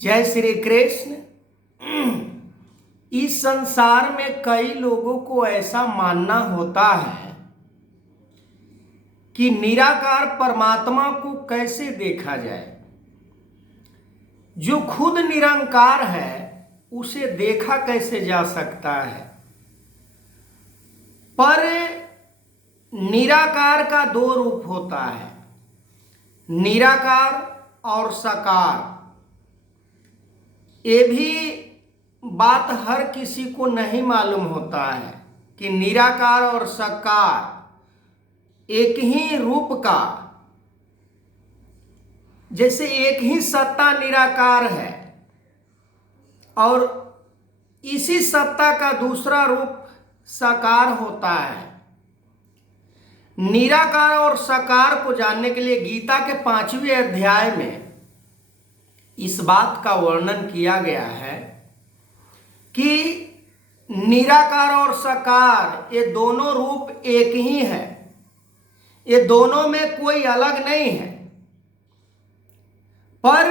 जय श्री कृष्ण। इस संसार में कई लोगों को ऐसा मानना होता है कि निराकार परमात्मा को कैसे देखा जाए। जो खुद निरंकार है उसे देखा कैसे जा सकता है। पर निराकार का दो रूप होता है, निराकार और साकार। ये भी बात हर किसी को नहीं मालूम होता है कि निराकार और साकार एक ही रूप का, जैसे एक ही सत्ता निराकार है और इसी सत्ता का दूसरा रूप साकार होता है। निराकार और साकार को जानने के लिए गीता के 5वें अध्याय में इस बात का वर्णन किया गया है कि निराकार और साकार ये दोनों रूप एक ही है, ये दोनों में कोई अलग नहीं है। पर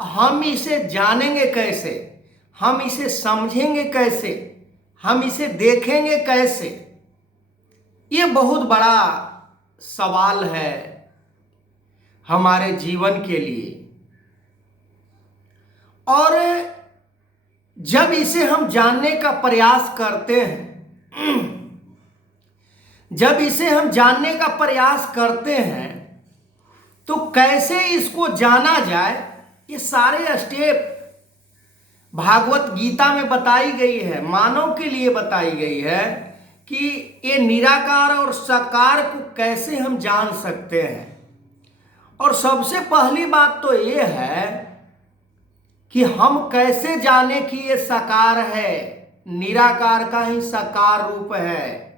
हम इसे जानेंगे कैसे, हम इसे समझेंगे कैसे, हम इसे देखेंगे कैसे, ये बहुत बड़ा सवाल है हमारे जीवन के लिए। और जब इसे हम जानने का प्रयास करते हैं, जब इसे हम जानने का प्रयास करते हैं तो कैसे इसको जाना जाए, ये सारे स्टेप भागवत गीता में बताई गई है, मानव के लिए बताई गई है कि ये निराकार और साकार को कैसे हम जान सकते हैं। और सबसे पहली बात तो ये है कि हम कैसे जाने कि ये साकार है, निराकार का ही साकार रूप है।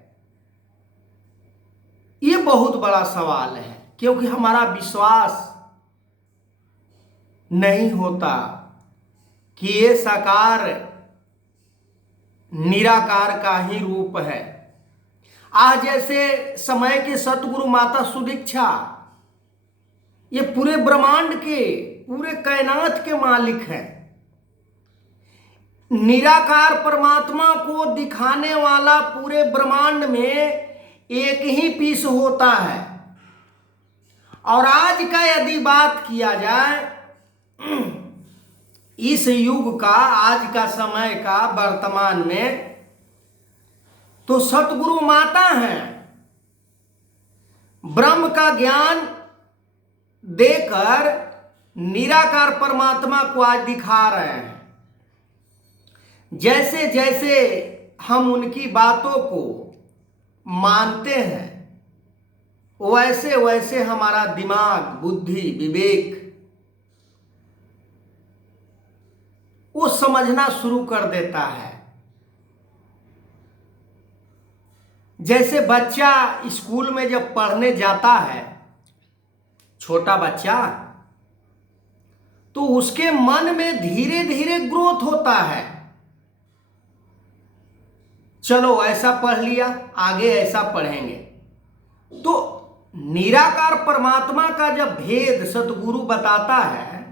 ये बहुत बड़ा सवाल है, क्योंकि हमारा विश्वास नहीं होता कि ये साकार निराकार का ही रूप है। आज जैसे समय के सतगुरु माता सुदीक्षा ये पूरे ब्रह्मांड के, पूरे कायनात के मालिक हैं। निराकार परमात्मा को दिखाने वाला पूरे ब्रह्मांड में एक ही पीस होता है। और आज का यदि बात किया जाए, इस युग का, आज का समय का, वर्तमान में, तो सतगुरु माता हैं, ब्रह्म का ज्ञान देकर निराकार परमात्मा को आज दिखा रहे हैं। जैसे जैसे हम उनकी बातों को मानते हैं वैसे वैसे हमारा दिमाग, बुद्धि, विवेक वो समझना शुरू कर देता है। जैसे बच्चा स्कूल में जब पढ़ने जाता है, छोटा बच्चा, तो उसके मन में धीरे धीरे ग्रोथ होता है। चलो ऐसा पढ़ लिया, आगे ऐसा पढ़ेंगे। तो निराकार परमात्मा का जब भेद सतगुरु बताता है,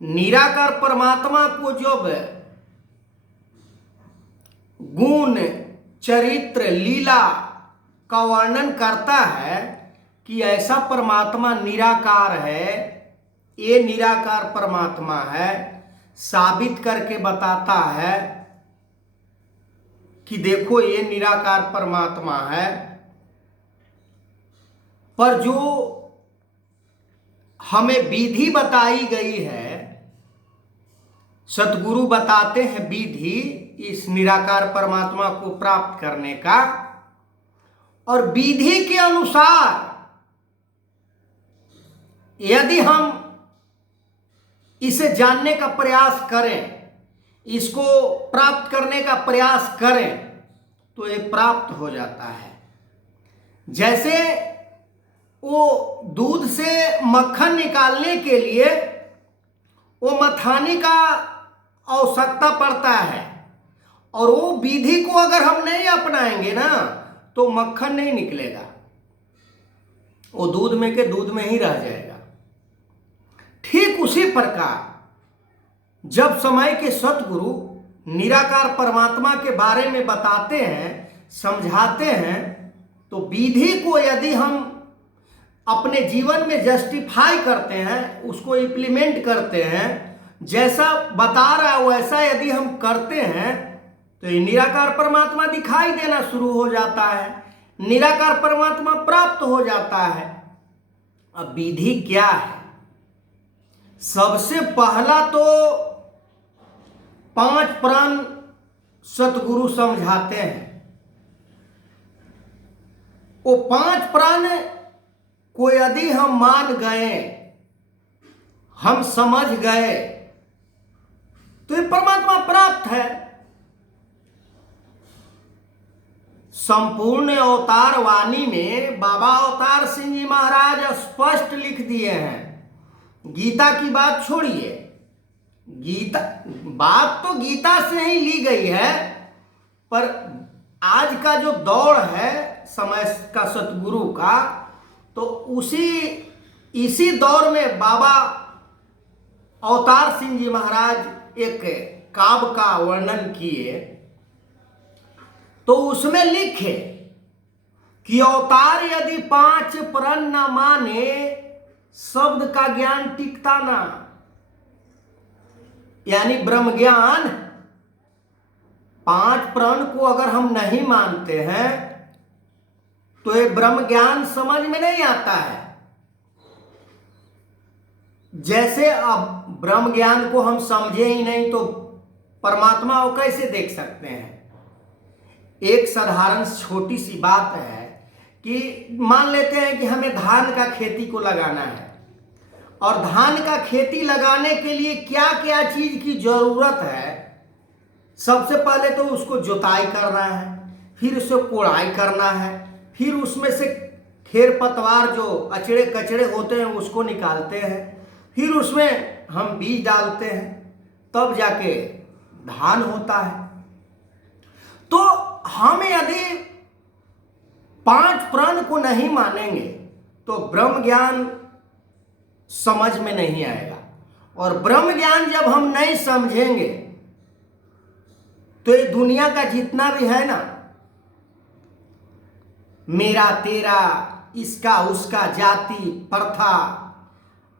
निराकार परमात्मा को जब गुण, चरित्र, लीला का वर्णन करता है कि ऐसा परमात्मा निराकार है, ये निराकार परमात्मा है, साबित करके बताता है कि देखो ये निराकार परमात्मा है। पर जो हमें विधि बताई गई है, सतगुरु बताते हैं विधि इस निराकार परमात्मा को प्राप्त करने का। और विधि के अनुसार यदि हम इसे जानने का प्रयास करें, इसको प्राप्त करने का प्रयास करें, तो ये प्राप्त हो जाता है। जैसे वो दूध से मक्खन निकालने के लिए वो मथानी का आवश्यकता पड़ता है, और वो विधि को अगर हम नहीं अपनाएंगे ना तो मक्खन नहीं निकलेगा, वो दूध में के दूध में ही रह जाएगा। ठीक उसी प्रकार जब समय के सतगुरु निराकार परमात्मा के बारे में बताते हैं, समझाते हैं, तो विधि को यदि हम अपने जीवन में जस्टिफाई करते हैं, उसको इम्प्लीमेंट करते हैं, जैसा बता रहा है वैसा यदि हम करते हैं, तो ये निराकार परमात्मा दिखाई देना शुरू हो जाता है, निराकार परमात्मा प्राप्त हो जाता है। अब विधि क्या है? सबसे पहला तो 5 प्राण सतगुरु समझाते हैं। वो 5 प्राण को यदि हम मान गए, हम समझ गए, तो ये परमात्मा प्राप्त है। संपूर्ण अवतार वाणी में बाबा अवतार सिंह जी महाराज स्पष्ट लिख दिए हैं। गीता की बात छोड़िए, गीता बात तो गीता से ही ली गई है, पर आज का जो दौर है समय का सतगुरु का, तो इसी दौर में बाबा अवतार सिंह जी महाराज एक काव्य का वर्णन किए, तो उसमें लिखे कि अवतार यदि 5 प्रण न माने, शब्द का ज्ञान टिकता ना। यानी ब्रह्म ज्ञान 5 प्रण को अगर हम नहीं मानते हैं, तो ये ब्रह्म ज्ञान समझ में नहीं आता है। जैसे अब ब्रह्म ज्ञान को हम समझे ही नहीं, तो परमात्मा को कैसे देख सकते हैं? एक साधारण छोटी सी बात है कि मान लेते हैं कि हमें धान का खेती को लगाना है, और धान का खेती लगाने के लिए क्या क्या चीज की जरूरत है। सबसे पहले तो उसको जुताई करना है, फिर उसे कोड़ाई करना है, फिर उसमें से खेर पतवार जो अचड़े कचड़े होते हैं उसको निकालते हैं, फिर उसमें हम बीज डालते हैं, तब जाके धान होता है। तो हम यदि 5 प्राण को नहीं मानेंगे, तो ब्रह्म ज्ञान समझ में नहीं आएगा। और ब्रह्म ज्ञान जब हम नहीं समझेंगे, तो ये दुनिया का जितना भी है ना, मेरा तेरा, इसका उसका, जाति प्रथा,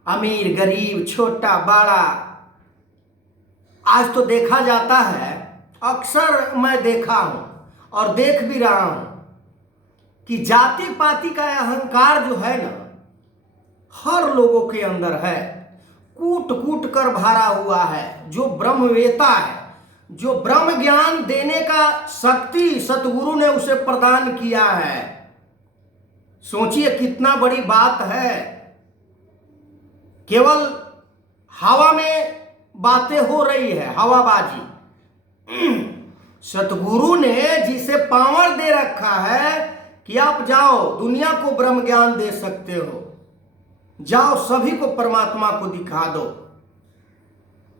अमीर गरीब, छोटा बड़ा, आज तो देखा जाता है, अक्सर मैं देखा हूं और देख भी रहा हूं कि जाति पाति का अहंकार जो है ना, हर लोगों के अंदर है, कूट कूट कर भरा हुआ है। जो ब्रह्मवेता है, जो ब्रह्म ज्ञान देने का शक्ति सतगुरु ने उसे प्रदान किया है, सोचिए कितना बड़ी बात है। केवल हवा में बातें हो रही है, हवाबाजी। सतगुरु ने जिसे पावर दे रखा है कि आप जाओ दुनिया को ब्रह्म ज्ञान दे सकते हो, जाओ सभी को परमात्मा को दिखा दो,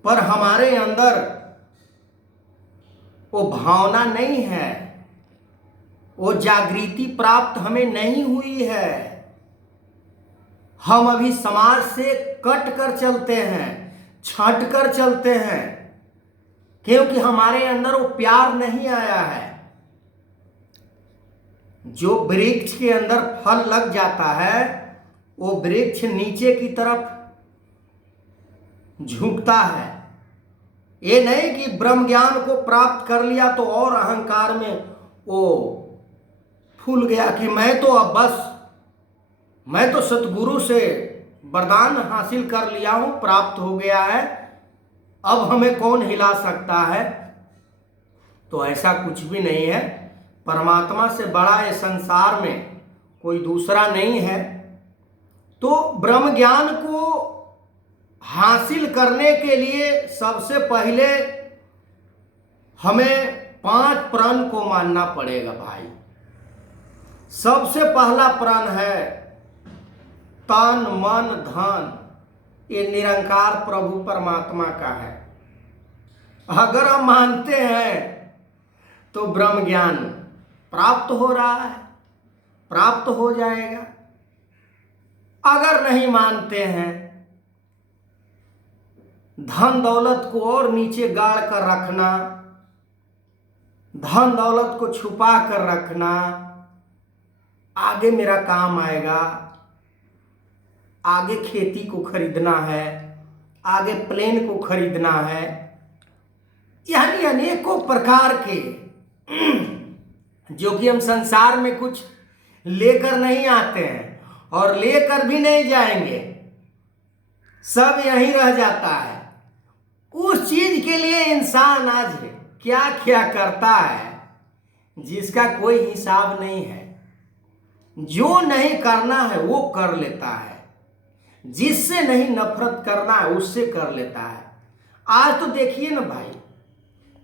पर हमारे अंदर वो भावना नहीं है, वो जागृति प्राप्त हमें नहीं हुई है। हम अभी समाज से कट कर चलते हैं, छट कर चलते हैं, क्योंकि हमारे अंदर वो प्यार नहीं आया है। जो वृक्ष के अंदर फल लग जाता है, वो वृक्ष नीचे की तरफ झुकता है। ये नहीं कि ब्रह्म ज्ञान को प्राप्त कर लिया तो और अहंकार में वो फूल गया कि मैं तो अब बस, मैं तो सतगुरु से वरदान हासिल कर लिया हूं, प्राप्त हो गया है, अब हमें कौन हिला सकता है। तो ऐसा कुछ भी नहीं है। परमात्मा से बड़ा ये संसार में कोई दूसरा नहीं है। तो ब्रह्म ज्ञान को हासिल करने के लिए सबसे पहले हमें 5 प्राण को मानना पड़ेगा भाई। सबसे पहला प्राण है तन मन धन, ये निरंकार प्रभु परमात्मा का है। अगर हम मानते हैं तो ब्रह्म ज्ञान प्राप्त हो रहा है, प्राप्त हो जाएगा। अगर नहीं मानते हैं धन दौलत को और नीचे गाड़ कर रखना, धन दौलत को छुपा कर रखना, आगे मेरा काम आएगा, आगे खेती को खरीदना है, आगे प्लेन को खरीदना है, यानी अनेकों प्रकार के जो कि हम संसार में कुछ लेकर नहीं आते हैं और लेकर भी नहीं जाएंगे, सब यहीं रह जाता है। उस चीज के लिए इंसान आज क्या क्या करता है जिसका कोई हिसाब नहीं है। जो नहीं करना है वो कर लेता है, जिससे नहीं नफरत करना है उससे कर लेता है। आज तो देखिए ना भाई,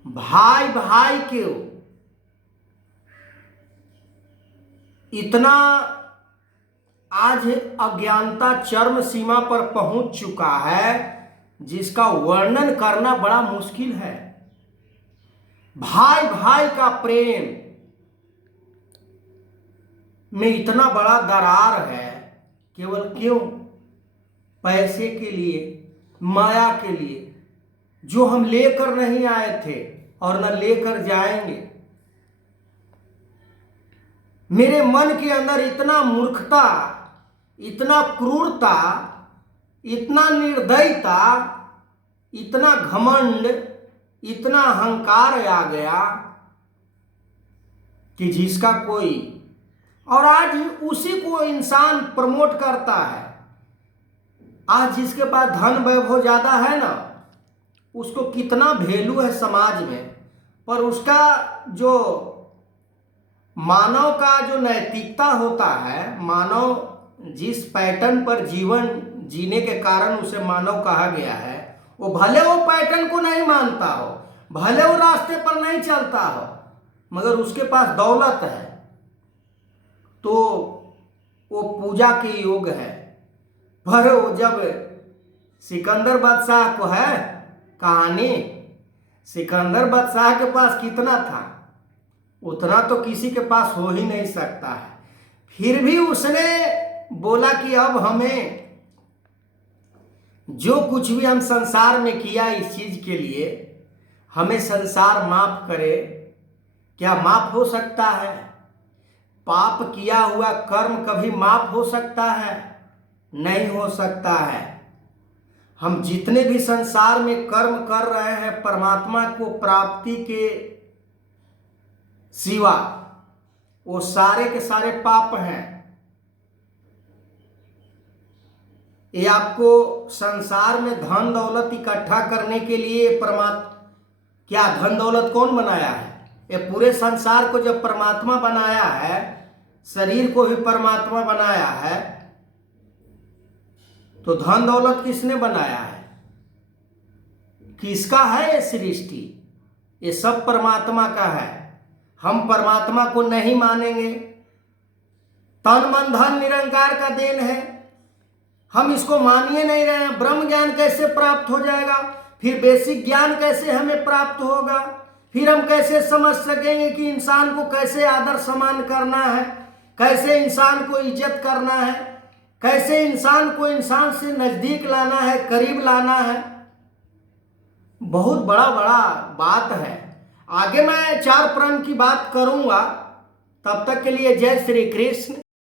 भाई भाई के इतना आज अज्ञानता चरम सीमा पर पहुंच चुका है जिसका वर्णन करना बड़ा मुश्किल है। भाई भाई का प्रेम में इतना बड़ा दरार है, केवल क्यों? पैसे के लिए, माया के लिए, जो हम लेकर नहीं आए थे और न लेकर जाएंगे। मेरे मन के अंदर इतना मूर्खता, इतना क्रूरता, इतना निर्दयता, इतना घमंड, इतना अहंकार आ गया कि जिसका कोई, और आज उसी को इंसान प्रमोट करता है। आज जिसके पास धन वैभव ज्यादा है ना, उसको कितना वैल्यू है समाज में, पर उसका जो मानव का जो नैतिकता होता है, मानव जिस पैटर्न पर जीवन जीने के कारण उसे मानव कहा गया है, वो भले वो पैटर्न को नहीं मानता हो, भले वो रास्ते पर नहीं चलता हो, मगर उसके पास दौलत है तो वो पूजा के योग है। पर वो जब सिकंदर बादशाह को है कहानी, सिकंदर बादशाह के पास कितना था, उतना तो किसी के पास हो ही नहीं सकता है। फिर भी उसने बोला कि अब हमें जो कुछ भी हम संसार में किया इस चीज के लिए, हमें संसार माफ करे। क्या माफ हो सकता है? पाप किया हुआ कर्म कभी माफ हो सकता है? नहीं हो सकता है। हम जितने भी संसार में कर्म कर रहे हैं परमात्मा को प्राप्ति के सिवा, वो सारे के सारे पाप हैं। ये आपको संसार में धन दौलत इकट्ठा करने के लिए क्या धन दौलत कौन बनाया है? ये पूरे संसार को जब परमात्मा बनाया है, शरीर को भी परमात्मा बनाया है, तो धन दौलत किसने बनाया है? किसका है ये सृष्टि? ये सब परमात्मा का है। हम परमात्मा को नहीं मानेंगे। तन मन धन निरंकार का देन है, हम इसको मानिए नहीं रहे हैं। ब्रह्म ज्ञान कैसे प्राप्त हो जाएगा? फिर बेसिक ज्ञान कैसे हमें प्राप्त होगा? फिर हम कैसे समझ सकेंगे कि इंसान को कैसे आदर सम्मान करना है, कैसे इंसान को इज्जत करना है, कैसे इंसान को इंसान से नजदीक लाना है, करीब लाना है? बहुत बड़ा बड़ा बात है। आगे मैं 4 प्रण की बात करूंगा। तब तक के लिए जय श्री कृष्ण।